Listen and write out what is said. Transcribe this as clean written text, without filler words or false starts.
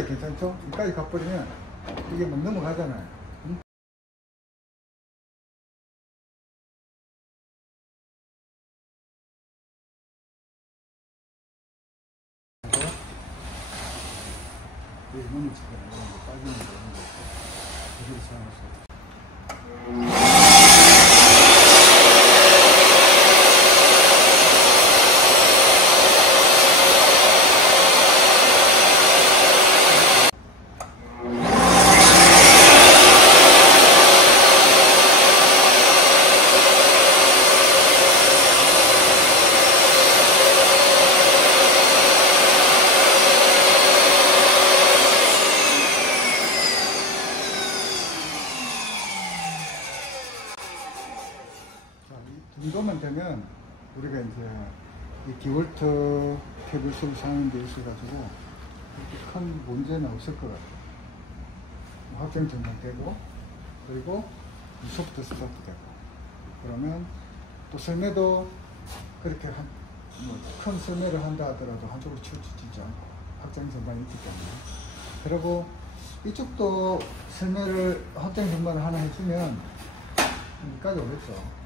여기까지 괜찮죠? 여기까지 가버리면 이게 막 넘어가잖아요. 응? 여기 넘어지잖아요. 빠지는 거 이런 거 있고 그대로 사용할 수 있어요. 이 정도만 되면 우리가 이제 이 디월트 탭을 사용하는 데 있어가지고 그렇게 큰 문제는 없을 것 같아요. 확정 전환되고 그리고 소프트 스타트 되고 그러면 또 설매도 그렇게 큰 설매를 한다 하더라도 한쪽으로 치우치지 않고 확장 전반이 있기 때문에 그리고 이쪽도 설매를 확장 전반을 하나 해주면 여기까지 오겠죠.